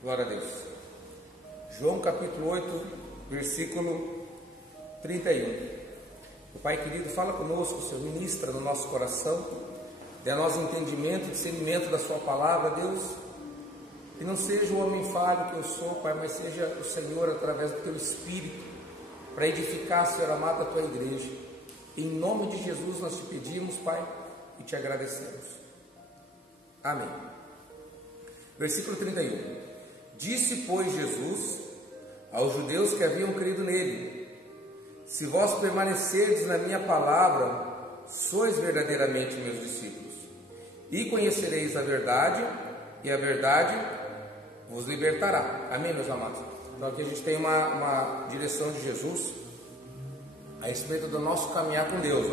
Glória a Deus. João capítulo 8, versículo 31. O Pai querido, fala conosco, Senhor, ministra no nosso coração, dê a nós entendimento, discernimento da sua palavra, Deus. Que não seja o homem falho que eu sou, Pai, mas seja o Senhor através do teu Espírito, para edificar, Senhor amado, a tua igreja. Em nome de Jesus nós te pedimos, Pai, e te agradecemos. Amém. Versículo 31. Disse, pois, Jesus aos judeus que haviam crido nele: se vós permanecerdes na minha palavra, sois verdadeiramente meus discípulos, e conhecereis a verdade, e a verdade vos libertará. Amém, meus amados? Então aqui a gente tem uma direção de Jesus a respeito do nosso caminhar com Deus.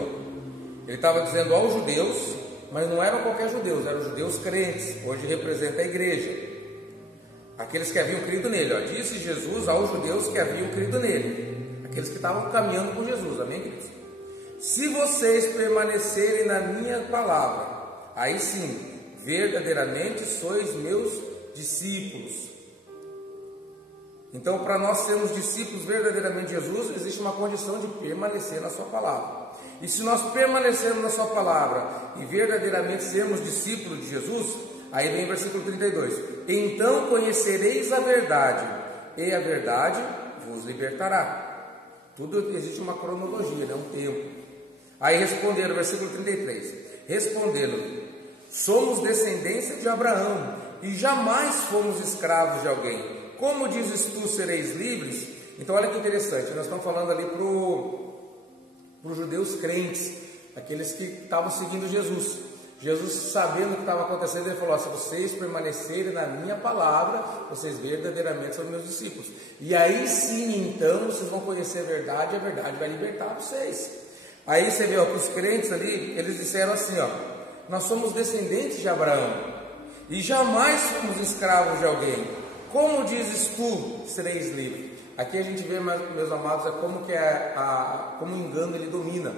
Ele estava dizendo aos judeus, mas não eram qualquer judeus, eram judeus crentes. Hoje representa a igreja, aqueles que haviam crido nele. Disse Jesus aos judeus que haviam crido nele, aqueles que estavam caminhando com Jesus. Amém, queridos? Se vocês permanecerem na minha palavra, aí sim, verdadeiramente sois meus discípulos. Então, para nós sermos discípulos verdadeiramente de Jesus, existe uma condição de permanecer na sua palavra. E se nós permanecermos na sua palavra e verdadeiramente sermos discípulos de Jesus, aí vem o versículo 32. Então conhecereis a verdade, e a verdade vos libertará. Tudo existe uma cronologia, um tempo. Aí responderam, versículo 33. Responderam: somos descendência de Abraão, e jamais fomos escravos de alguém. Como dizes tu, sereis livres? Então olha que interessante, nós estamos falando ali para os judeus crentes, aqueles que estavam seguindo Jesus. Jesus, sabendo o que estava acontecendo, ele falou: se vocês permanecerem na minha palavra, vocês verdadeiramente são meus discípulos. E aí sim, então, vocês vão conhecer a verdade, e a verdade vai libertar vocês. Aí você vê, que os crentes ali, eles disseram assim, nós somos descendentes de Abraão, e jamais fomos escravos de alguém. Como dizes tu, sereis livre? Aqui a gente vê, meus amados, como o engano ele domina,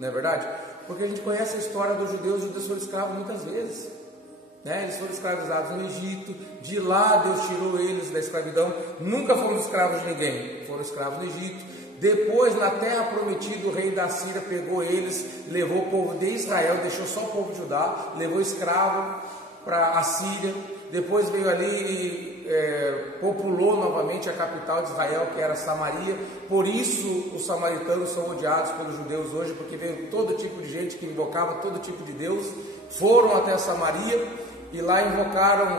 não é verdade? Porque a gente conhece a história dos judeus. Os judeus foram escravos muitas vezes, né? Eles foram escravizados no Egito, de lá Deus tirou eles da escravidão. Nunca foram escravos de ninguém, foram escravos no Egito. Depois, na terra prometida, o rei da Síria pegou eles, levou o povo de Israel, deixou só o povo de Judá, levou escravo para a Síria. Depois veio ali e populou novamente a capital de Israel, que era Samaria. Por isso os samaritanos são odiados pelos judeus hoje, porque veio todo tipo de gente que invocava todo tipo de Deus, foram até Samaria e lá invocaram,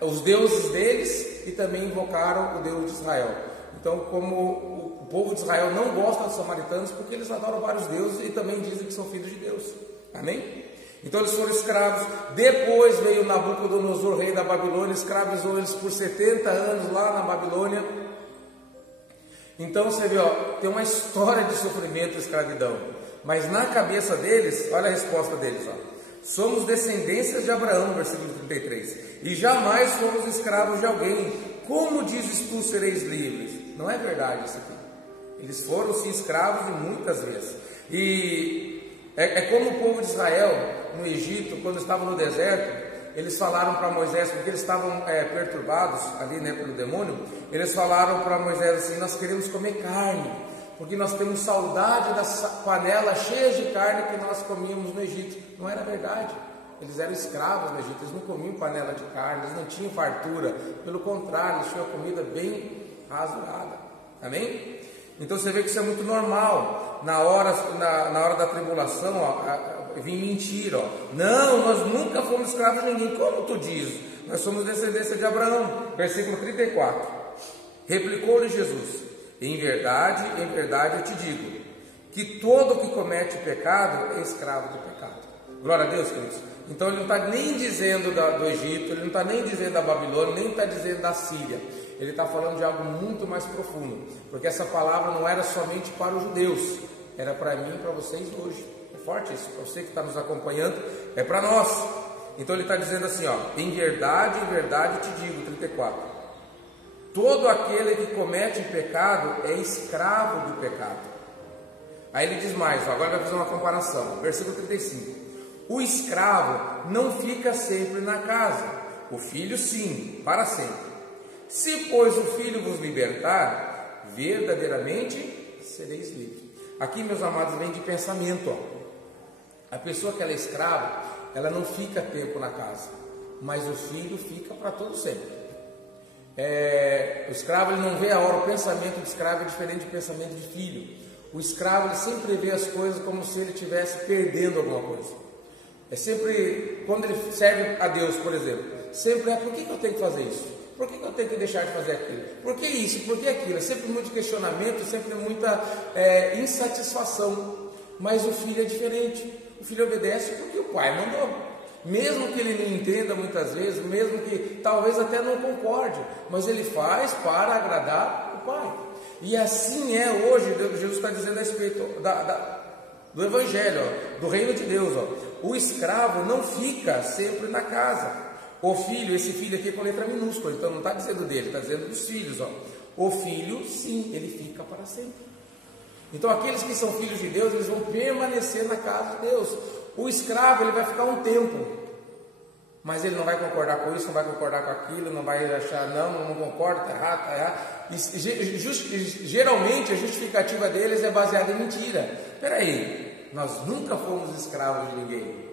os deuses deles, e também invocaram o Deus de Israel. Então, como o povo de Israel não gosta dos samaritanos, porque eles adoram vários deuses e também dizem que são filhos de Deus. Amém? Então eles foram escravos. Depois veio Nabucodonosor, rei da Babilônia, escravizou eles por 70 anos lá na Babilônia. Então você vê, tem uma história de sofrimento e escravidão. Mas na cabeça deles, olha a resposta deles, somos descendências de Abraão, versículo 33, e jamais fomos escravos de alguém. Como dizes tu, sereis livres? Não é verdade isso aqui. Eles foram sim escravos e muitas vezes. E é como o povo de Israel no Egito, quando estavam no deserto, eles falaram para Moisés, porque eles estavam perturbados ali, pelo demônio. Eles falaram para Moisés assim: nós queremos comer carne, porque nós temos saudade das panelas cheias de carne que nós comíamos no Egito. Não era verdade. Eles eram escravos no Egito, eles não comiam panela de carne, eles não tinham fartura. Pelo contrário, eles tinham comida bem razoada. Amém? Então você vê que isso é muito normal. Na hora da tribulação, vem mentira. Não, nós nunca fomos escravos de ninguém. Como tu dizes? Nós somos descendência de Abraão. Versículo 34. Replicou-lhe Jesus: em verdade eu te digo, que todo que comete pecado é escravo do pecado. Glória a Deus, queridos. Então ele não está nem dizendo do Egito, ele não está nem dizendo da Babilônia, nem está dizendo da Síria. Ele está falando de algo muito mais profundo, porque essa palavra não era somente para os judeus, era para mim e para vocês hoje. É forte isso, para você que está nos acompanhando, é para nós. Então ele está dizendo assim, em verdade eu te digo, 34, todo aquele que comete pecado é escravo do pecado. Aí ele diz mais, agora vai fazer uma comparação, versículo 35, o escravo não fica sempre na casa, o filho sim, para sempre. Se, pois, o Filho vos libertar, verdadeiramente sereis livres. Aqui, meus amados, vem de pensamento. A pessoa que ela é escrava, ela não fica tempo na casa, mas o filho fica para todo sempre. O escravo, ele não vê a hora. O pensamento de escravo é diferente do pensamento de filho. O escravo, ele sempre vê as coisas como se ele estivesse perdendo alguma coisa. É sempre, quando ele serve a Deus, por exemplo, sempre por que eu tenho que fazer isso? Por que eu tenho que deixar de fazer aquilo? Por que isso? Por que aquilo? É sempre muito questionamento, sempre muita insatisfação. Mas o filho é diferente. O filho obedece porque o pai mandou. Mesmo que ele não entenda muitas vezes, mesmo que talvez até não concorde, mas ele faz para agradar o pai. E assim é hoje. Jesus está dizendo a respeito do Evangelho, do reino de Deus. O escravo não fica sempre na casa. O filho, esse filho aqui é com letra minúscula, então não está dizendo dele, está dizendo dos filhos. O filho, sim, ele fica para sempre. Então aqueles que são filhos de Deus, eles vão permanecer na casa de Deus. O escravo, ele vai ficar um tempo, mas ele não vai concordar com isso, não vai concordar com aquilo, não vai achar, não concorda, está errado, está errado. E, geralmente a justificativa deles é baseada em mentira. Espera aí, nós nunca fomos escravos de ninguém.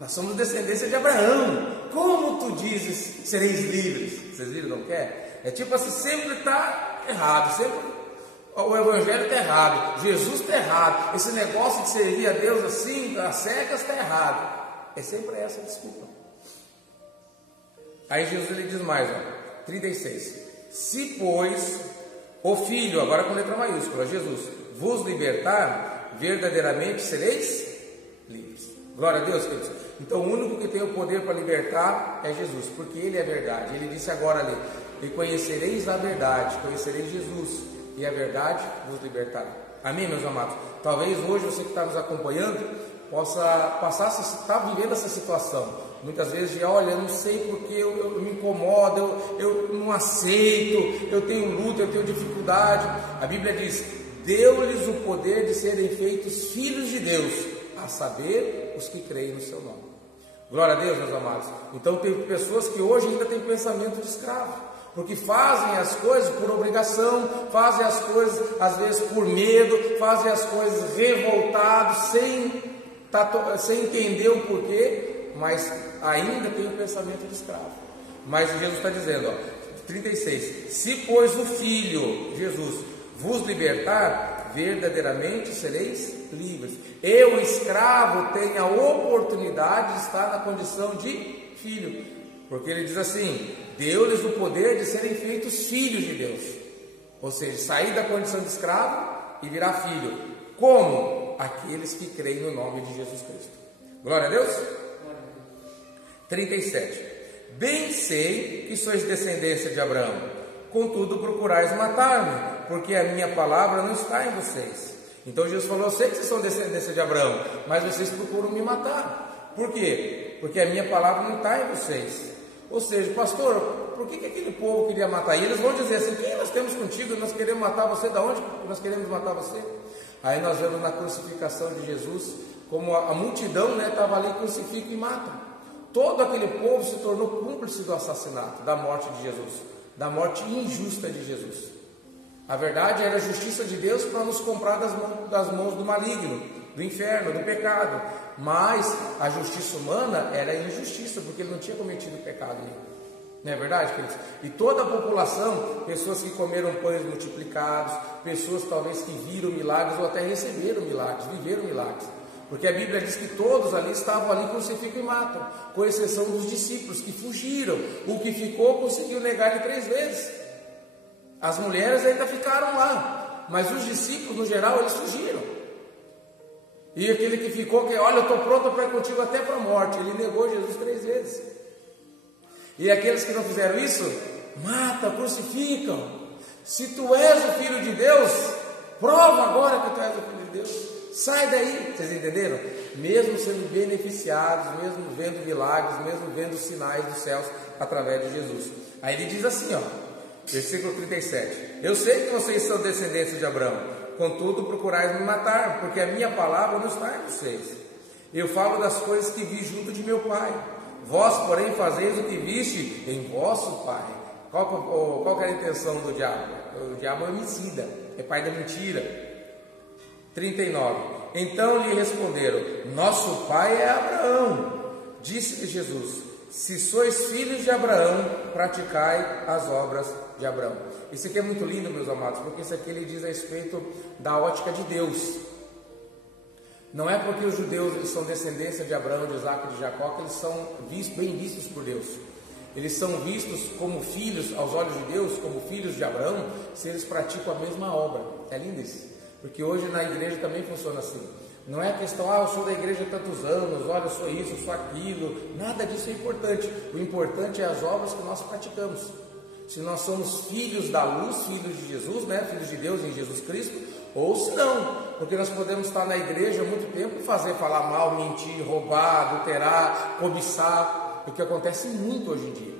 Nós somos descendência de Abraão. Como tu dizes, sereis livres? Vocês viram como que é? É tipo assim, sempre está errado, sempre... O Evangelho está errado, Jesus está errado, esse negócio de servir a Deus assim, às cegas, está errado. É sempre essa desculpa. Aí Jesus ele diz mais, 36. Se, pois, o Filho, agora com letra maiúscula, Jesus, vos libertar, verdadeiramente sereis livres. Glória a Deus, queridos. Então o único que tem o poder para libertar é Jesus, porque Ele é verdade. Ele disse agora ali, e conhecereis a verdade, conhecereis Jesus, e a verdade vos libertará. Amém, meus amados? Talvez hoje você que está nos acompanhando possa estar vivendo essa situação. Muitas vezes de, olha, eu não sei porque eu me incomodo, eu não aceito, eu tenho luta, eu tenho dificuldade. A Bíblia diz, deu-lhes o poder de serem feitos filhos de Deus, a saber, os que creem no seu nome. Glória a Deus, meus amados. Então tem pessoas que hoje ainda têm pensamento de escravo, porque fazem as coisas por obrigação, fazem as coisas às vezes por medo, fazem as coisas revoltados, sem entender o porquê, mas ainda tem o pensamento de escravo. Mas Jesus está dizendo, 36, se pois o Filho, Jesus, vos libertar, verdadeiramente sereis livres. E o escravo tem a oportunidade de estar na condição de filho, porque ele diz assim, deu-lhes o poder de serem feitos filhos de Deus, ou seja, sair da condição de escravo e virar filho. Como? Aqueles que creem no nome de Jesus Cristo. Glória a Deus. 37. Bem sei que sois descendência de Abraão, contudo procurais matar-me, porque a minha palavra não está em vocês. Então Jesus falou, eu sei que vocês são descendência de Abraão, mas vocês procuram me matar. Por quê? Porque a minha palavra não está em vocês. Ou seja, pastor, por que aquele povo queria matar? E eles vão dizer assim, quem nós temos contigo? Nós queremos matar você, da onde nós queremos matar você? Aí nós vemos na crucificação de Jesus, como a multidão estava ali, crucifica e mata. Todo aquele povo se tornou cúmplice do assassinato, da morte de Jesus, da morte injusta de Jesus. A verdade era a justiça de Deus para nos comprar das mãos do maligno, do inferno, do pecado. Mas a justiça humana era injustiça, porque ele não tinha cometido pecado nenhum. Não é verdade, queridos? E toda a população, pessoas que comeram pães multiplicados, pessoas talvez que viram milagres ou até receberam milagres, viveram milagres. Porque a Bíblia diz que todos ali estavam ali, crucificam e matam, com exceção dos discípulos que fugiram. O que ficou conseguiu negar ele 3 vezes. As mulheres ainda ficaram lá, mas os discípulos, no geral, eles fugiram. E aquele que ficou, que olha, eu estou pronto para ir contigo até para a morte, ele negou Jesus 3 vezes. E aqueles que não fizeram isso, matam, crucificam. Se tu és o Filho de Deus, prova agora que tu és o Filho de Deus. Sai daí, vocês entenderam? Mesmo sendo beneficiados, mesmo vendo milagres, mesmo vendo sinais dos céus através de Jesus. Aí ele diz assim, versículo 37. Eu sei que vocês são descendentes de Abraão, contudo procurais me matar, porque a minha palavra não está em vocês. Eu falo das coisas que vi junto de meu pai. Vós, porém, fazeis o que viste em vosso pai. Qual que era a intenção do diabo? O diabo é homicida, é pai da mentira. 39. Então lhe responderam: nosso pai é Abraão. Disse-lhe Jesus: se sois filhos de Abraão, praticai as obras de Abraão. Isso aqui é muito lindo, meus amados, porque isso aqui ele diz a respeito da ótica de Deus. Não é porque os judeus são descendência de Abraão, de Isaac e de Jacó que eles são bem vistos por Deus. Eles são vistos como filhos aos olhos de Deus, como filhos de Abraão, se eles praticam a mesma obra. É lindo isso, porque hoje na igreja também funciona assim. Não é a questão, eu sou da igreja há tantos anos, olha, eu sou isso, eu sou aquilo. Nada disso é importante. O importante é as obras que nós praticamos. Se nós somos filhos da luz, filhos de Jesus, né? Filhos de Deus em Jesus Cristo, ou se não, porque nós podemos estar na igreja há muito tempo e falar mal, mentir, roubar, adulterar, cobiçar, o que acontece muito hoje em dia.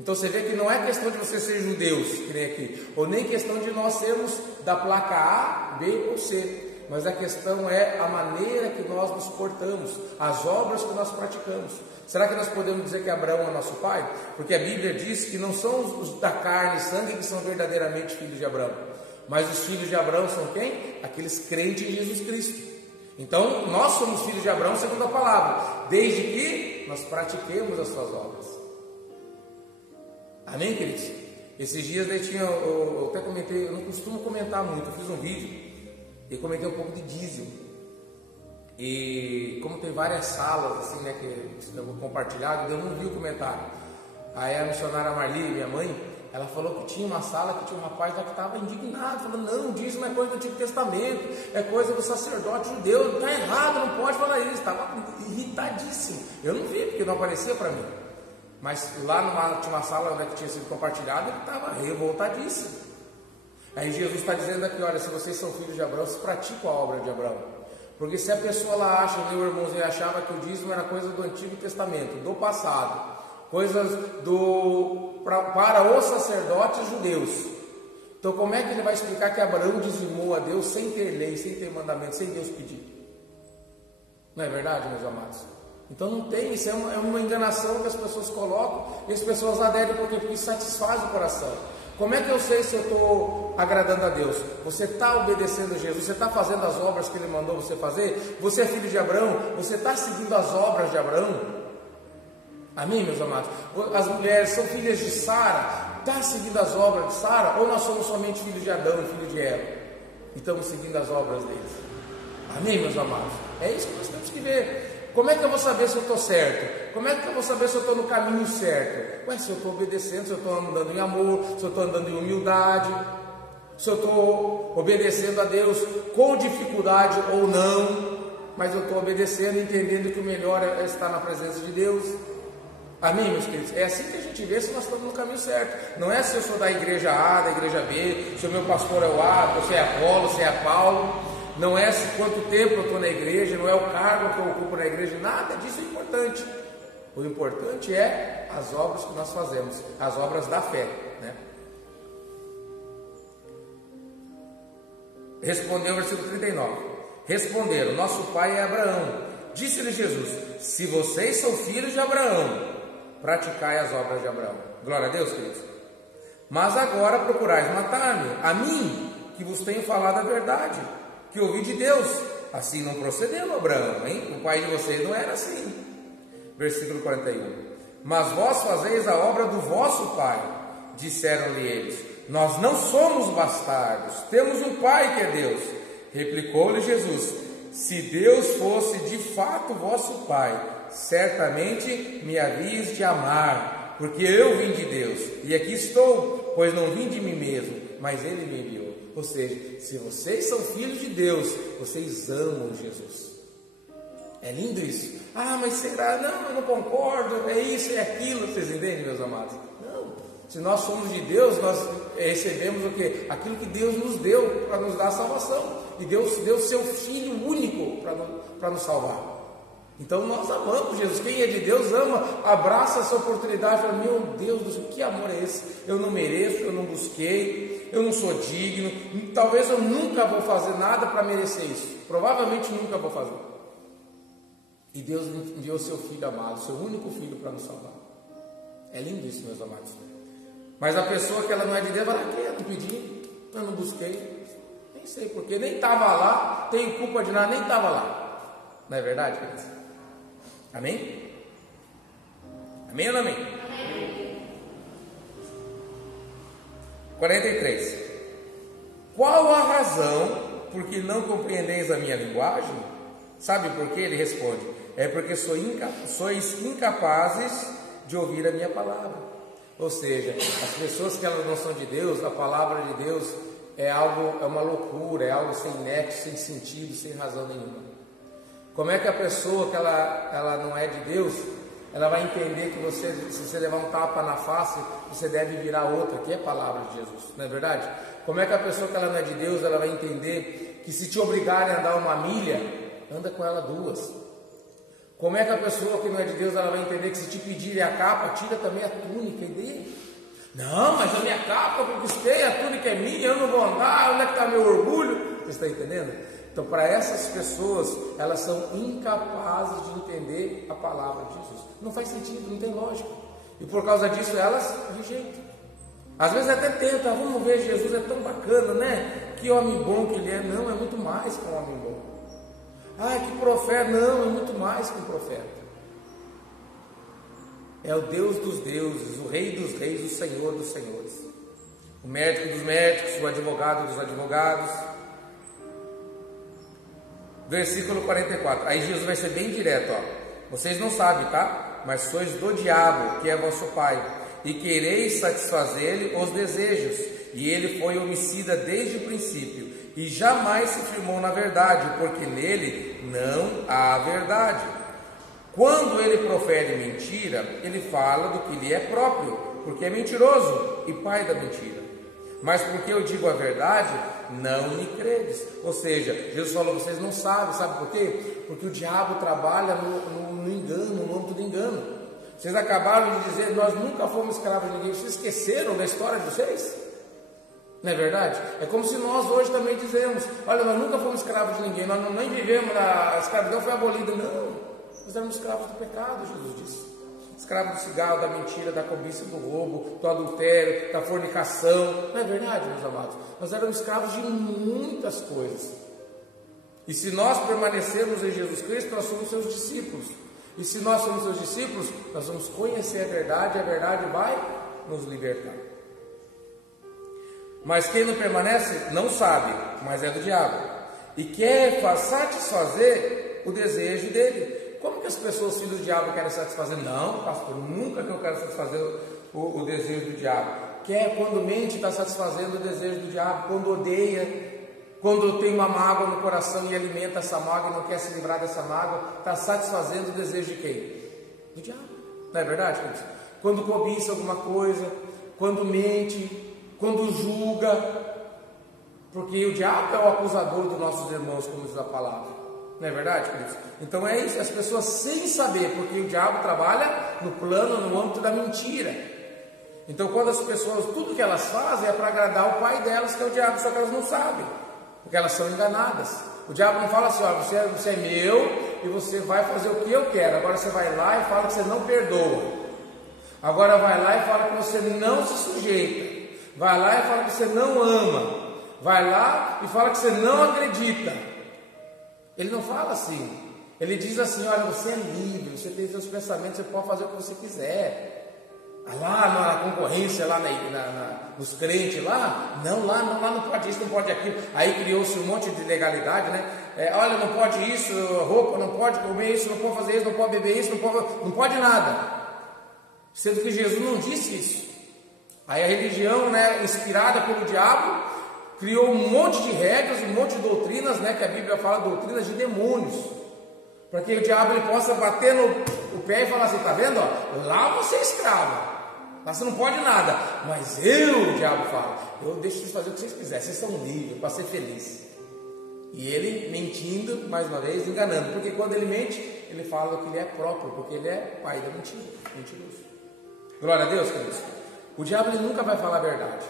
Então você vê que não é questão de você ser judeus, que nem aqui, ou nem questão de nós sermos da placa A, B ou C, mas a questão é a maneira que nós nos portamos, as obras que nós praticamos. Será que nós podemos dizer que Abraão é nosso pai? Porque a Bíblia diz que não são os da carne e sangue que são verdadeiramente filhos de Abraão, mas os filhos de Abraão são quem? Aqueles crentes em Jesus Cristo. Então nós somos filhos de Abraão segundo a palavra, desde que nós pratiquemos as suas obras. Amém, queridos? Esses dias eu até comentei, eu não costumo comentar muito, eu fiz um vídeo e comentei um pouco de dízimo. E como tem várias salas assim, né, que eu vou compartilhar, eu não vi o comentário. Aí a missionária Marli, minha mãe, ela falou que tinha uma sala que tinha um rapaz lá que estava indignado, falando: não, dízimo é coisa do Antigo Testamento, é coisa do sacerdote judeu, está errado, não pode falar isso. Estava irritadíssimo. Eu não vi, porque não aparecia para mim. Mas lá tinha uma sala, né, que tinha sido compartilhado, ele estava revoltadíssimo. Aí Jesus está dizendo aqui: olha, se vocês são filhos de Abraão, vocês praticam a obra de Abraão. Porque se a pessoa lá acha, meu irmãozinho, achava que o dízimo era coisa do Antigo Testamento, do passado, coisas para os sacerdotes judeus, então como é que ele vai explicar que Abraão dizimou a Deus sem ter lei, sem ter mandamento, sem Deus pedir? Não é verdade, meus amados? Então não tem, isso é uma enganação que as pessoas colocam, e as pessoas aderem porque satisfaz o coração. Como é que eu sei se eu estou agradando a Deus? Você está obedecendo a Jesus? Você está fazendo as obras que Ele mandou você fazer? Você é filho de Abraão? Você está seguindo as obras de Abraão? Amém, meus amados? As mulheres são filhas de Sara? Está seguindo as obras de Sara? Ou nós somos somente filhos de Adão e filhos de Eva? E estamos seguindo as obras deles? Amém, meus amados? É isso que nós temos que ver. Como é que eu vou saber se eu estou certo? Como é que eu vou saber se eu estou no caminho certo? Se eu estou obedecendo, se eu estou andando em amor, se eu estou andando em humildade, se eu estou obedecendo a Deus com dificuldade ou não, mas eu estou obedecendo, entendendo que o melhor é estar na presença de Deus. Amém, meus queridos? É assim que a gente vê se nós estamos no caminho certo. Não é se eu sou da igreja A, da igreja B, se o meu pastor é o A, se é Apolo, se é Paulo. Não é quanto tempo eu estou na igreja, não é o cargo que eu ocupo na igreja, nada disso é importante. O importante é as obras que nós fazemos, as obras da fé, né? Respondeu o versículo 39. Responderam: nosso pai é Abraão. Disse-lhe Jesus: se vocês são filhos de Abraão, praticai as obras de Abraão. Glória a Deus, queridos. Mas agora procurais matar-me, a mim, que vos tenho falado a verdade, que ouvi de Deus. Assim não procedeu Abraão, hein? O pai de vocês não era assim. Versículo 41. Mas vós fazeis a obra do vosso pai. Disseram-lhe eles: nós não somos bastardos, temos um pai que é Deus. Replicou-lhe Jesus: se Deus fosse de fato vosso pai, certamente me havíeis de amar, porque eu vim de Deus, e aqui estou, pois não vim de mim mesmo, mas Ele me enviou. Ou seja, se vocês são filhos de Deus, vocês amam Jesus. É lindo isso. Mas será? Não, eu não concordo, é isso, é aquilo. Vocês entendem, meus amados? Não. Se nós somos de Deus, nós recebemos o quê? Aquilo que Deus nos deu para nos dar a salvação. E Deus deu seu Filho único para nos salvar. Então nós amamos Jesus. Quem é de Deus ama, abraça essa oportunidade. Fala: meu Deus do céu, que amor é esse? Eu não mereço, eu não busquei, eu não sou digno, talvez eu nunca vou fazer nada para merecer isso. Provavelmente nunca vou fazer. E Deus enviou seu Filho amado, seu único Filho, para nos salvar. É lindo isso, meus amados. Mas a pessoa que ela não é de Deus, vai lá, eu não pedi, eu não busquei, nem sei porquê, nem estava lá, tenho culpa de nada, nem estava lá. Não é verdade, queridos? Amém? Amém ou não amém? Amém. 43. Qual a razão por que não compreendeis a minha linguagem? Sabe por quê? Ele responde: é porque sois incapazes de ouvir a minha palavra. Ou seja, as pessoas que elas não são de Deus, a palavra de Deus é uma loucura, é algo sem nexo, sem sentido, sem razão nenhuma. Como é que a pessoa que ela não é de Deus, ela vai entender que se você levar um tapa na face, você deve virar outra, que é a palavra de Jesus, não é verdade? Como é que a pessoa que ela não é de Deus, ela vai entender que se te obrigarem a andar 1 milha, anda com ela 2. Como é que a pessoa que não é de Deus, ela vai entender que se te pedirem a capa, tira também a túnica e dê? Não, mas a minha capa eu conquistei, a túnica é minha, eu não vou andar, onde é que está meu orgulho? Você está entendendo? Então, para essas pessoas, elas são incapazes de entender a palavra de Jesus. Não faz sentido, não tem lógica. E por causa disso, elas rejeitam. Às vezes até tentam, vamos ver, Jesus é tão bacana, né? Que homem bom que ele é. Não, é muito mais que um homem bom. Ah, que profeta. Não, é muito mais que um profeta. É o Deus dos deuses, o Rei dos reis, o Senhor dos senhores, o médico dos médicos, o advogado dos advogados. Versículo 44. Aí Jesus vai ser bem direto, ó. Vocês não sabem, tá? Mas sois do diabo, que é vosso pai, e quereis satisfazer-lhe os desejos. E ele foi homicida desde o princípio, e jamais se firmou na verdade, porque nele não há verdade. Quando ele profere mentira, ele fala do que lhe é próprio, porque é mentiroso e pai da mentira. Mas porque eu digo a verdade, não me credes. Ou seja, Jesus falou, vocês não sabem, sabe por quê? Porque o diabo trabalha no engano, no âmbito do engano. Vocês acabaram de dizer, nós nunca fomos escravos de ninguém. Vocês esqueceram da história de vocês? Não é verdade? É como se nós hoje também dizemos, olha, nós nunca fomos escravos de ninguém, nós nem vivemos, a escravidão foi abolida. Não, nós éramos escravos do pecado, Jesus disse. Escravo do cigarro, da mentira, da cobiça, do roubo, do adultério, da fornicação. Não é verdade, meus amados? Nós éramos escravos de muitas coisas. E se nós permanecermos em Jesus Cristo, nós somos seus discípulos. E se nós somos seus discípulos, nós vamos conhecer a verdade, e a verdade vai nos libertar. Mas quem não permanece, não sabe, mas é do diabo. E quer satisfazer o desejo dele. Como que as pessoas, filhos do diabo, querem satisfazer? Não, pastor, nunca que eu quero satisfazer o desejo do diabo. Quer quando mente, está satisfazendo o desejo do diabo. Quando odeia, quando tem uma mágoa no coração e alimenta essa mágoa e não quer se livrar dessa mágoa, está satisfazendo o desejo de quem? Do diabo. Não é verdade, queridos? Quando cobiça alguma coisa, quando mente, quando julga, porque o diabo é o acusador dos nossos irmãos, como diz a palavra. Não é verdade, queridos? Então é isso, as pessoas sem saber, porque o diabo trabalha no plano, no âmbito da mentira. Então quando as pessoas, tudo que elas fazem é para agradar o pai delas, que é o diabo, só que elas não sabem, porque elas são enganadas. O diabo não fala assim, ó, você é meu e você vai fazer o que eu quero. Agora você vai lá e fala que você não perdoa. Agora vai lá e fala que você não se sujeita. Vai lá e fala que você não ama. Vai lá e fala que você não acredita. Ele não fala assim. Ele diz assim, olha, você é livre, você tem seus pensamentos, você pode fazer o que você quiser. Lá na concorrência, lá nos crentes lá, não, lá não pode isso, não pode aquilo. Aí criou-se um monte de legalidade, né? Olha, não pode isso, roupa, não pode comer isso, não pode fazer isso, não pode beber isso, não pode nada. Sendo que Jesus não disse isso. Aí a religião, né, inspirada pelo diabo, criou um monte de regras, um monte de doutrinas, né, que a Bíblia fala, doutrinas de demônios, para que o diabo ele possa bater no pé e falar assim, tá vendo? Ó, lá você é escravo, lá você não pode nada, mas o diabo fala, eu deixo vocês fazer o que vocês quiserem, vocês são livres para ser felizes. E ele mentindo, mais uma vez, enganando, porque quando ele mente, ele fala que ele é próprio, porque ele é pai da mentira, mentiroso. Glória a Deus, queridos. O diabo ele nunca vai falar a verdade.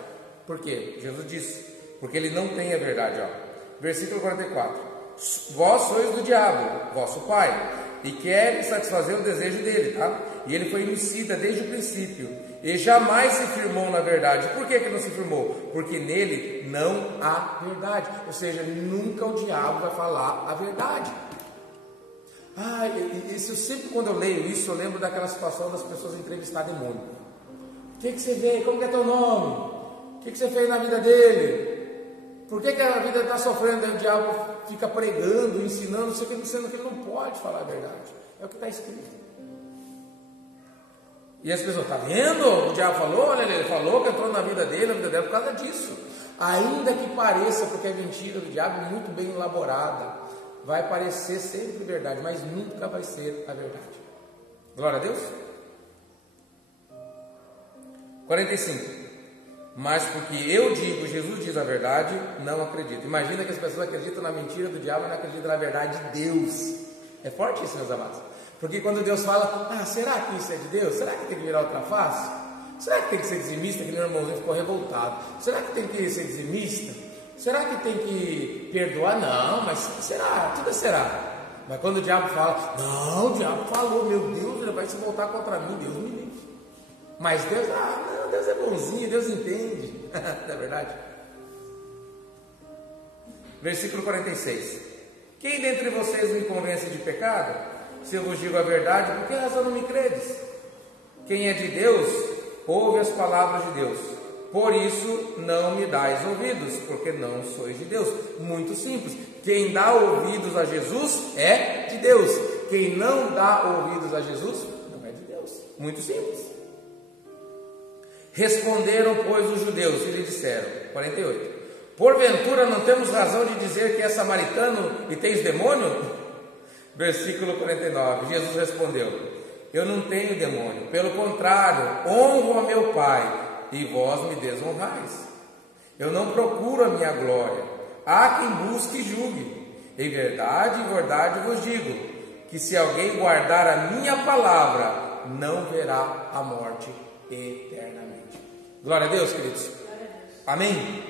Por quê? Jesus disse, porque ele não tem a verdade, ó. Versículo 44. Vós sois do diabo, vosso pai, e querem satisfazer o desejo dele, tá? e ele foi homicida desde o princípio, e jamais se firmou na verdade. Por que não se firmou? Porque nele não há verdade, ou seja, nunca o diabo vai falar a verdade. Isso sempre quando eu leio isso, eu lembro daquela situação das pessoas entrevistar demônio. O que você vê? Como que é teu nome? O que você fez na vida dele? Por que a vida está sofrendo? Aí o diabo fica pregando, ensinando, sendo que ele não pode falar a verdade. É o que está escrito. E as pessoas, está vendo? O diabo falou, olha, ele falou que entrou na vida dele por causa disso. Ainda que pareça, porque é mentira do diabo, muito bem elaborada, vai parecer sempre verdade, mas nunca vai ser a verdade. Glória a Deus. 45. Mas porque eu digo, Jesus diz a verdade, não acredito. Imagina que as pessoas acreditam na mentira do diabo e não acreditam na verdade de Deus. É forte isso, meus amados. Porque quando Deus fala, será que isso é de Deus? Será que tem que virar outra face? Será que tem que ser dizimista? Que meu irmãozinho ficou revoltado. Será que tem que ser dizimista? Será que tem que perdoar? Não, mas será? Tudo será. Mas quando o diabo fala, não, o diabo falou, meu Deus, ele vai se voltar contra mim, Deus me livre. Mas Deus, não, Deus é bonzinho, Deus entende. Não é verdade? Versículo 46. Quem dentre vocês me convence de pecado? Se eu vos digo a verdade, por que razão não me credes? Quem é de Deus, ouve as palavras de Deus. Por isso não me dais ouvidos, porque não sois de Deus. Muito simples. Quem dá ouvidos a Jesus é de Deus. Quem não dá ouvidos a Jesus não é de Deus. Muito simples. Responderam, pois, os judeus e lhe disseram, 48, porventura não temos razão de dizer que é samaritano e tens demônio? Versículo 49, Jesus respondeu, eu não tenho demônio, pelo contrário, honro a meu Pai, e vós me desonrais. Eu não procuro a minha glória, há quem busque e julgue. Em verdade vos digo, que se alguém guardar a minha palavra, não verá a morte eternamente. Glória a Deus, queridos. Amém?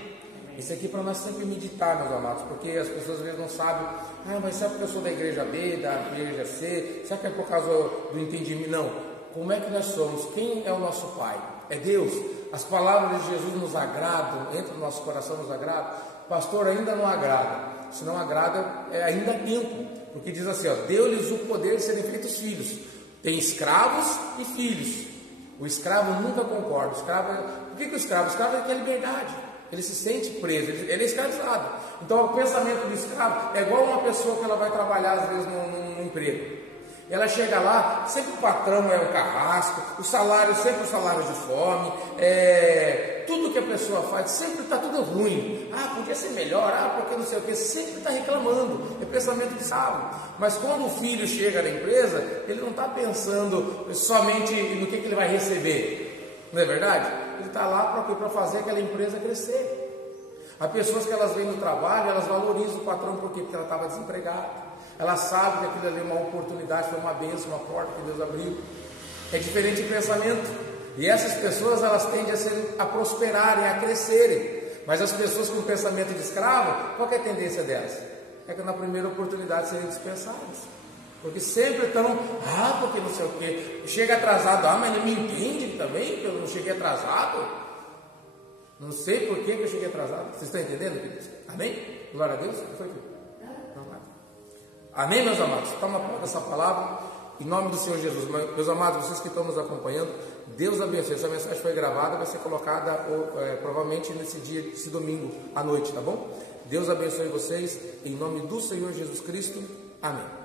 Isso aqui é para nós sempre meditar, meus amados, porque as pessoas às vezes não sabem, mas sabe que eu sou da igreja B, da igreja C, será que é por causa do entendimento? Não. Como é que nós somos? Quem é o nosso Pai? É Deus. As palavras de Jesus nos agradam, entra no nosso coração, nos agrada. Pastor, ainda não agrada. Se não agrada, é ainda tempo, porque diz assim, deu-lhes o poder de serem feitos filhos. Tem escravos e filhos. O escravo nunca concorda. Por que o escravo? O escravo quer liberdade. Ele se sente preso, ele é escravizado. Então o pensamento do escravo é igual uma pessoa que ela vai trabalhar às vezes num emprego. Ela chega lá, sempre o patrão é um carrasco, o salário sempre o salário de fome, tudo que a pessoa faz sempre está tudo ruim. Podia ser melhor, porque não sei o que, sempre está reclamando. É pensamento de escravo. Mas quando o filho chega na empresa, ele não está pensando somente no que ele vai receber, não é verdade? Ele está lá para fazer aquela empresa crescer. Há pessoas que elas vêm no trabalho, elas valorizam o patrão, por quê? Porque ela estava desempregada. Ela sabe que aquilo ali é uma oportunidade, foi uma bênção, uma porta que Deus abriu. É diferente de pensamento. E essas pessoas, elas tendem a prosperarem, a crescerem. Mas as pessoas com pensamento de escravo, qual que é a tendência delas? É que na primeira oportunidade serem dispensadas. Porque sempre estão, porque não sei o quê. Chega atrasado, mas ele me entende também, que eu não cheguei atrasado. Não sei por que eu cheguei atrasado. Vocês estão entendendo, queridos? Amém? Glória a Deus. O que foi tudo? Amém, meus amados? Toma conta dessa palavra, em nome do Senhor Jesus. Meus amados, vocês que estão nos acompanhando, Deus abençoe. Essa mensagem foi gravada, vai ser colocada provavelmente nesse domingo à noite, tá bom? Deus abençoe vocês, em nome do Senhor Jesus Cristo. Amém.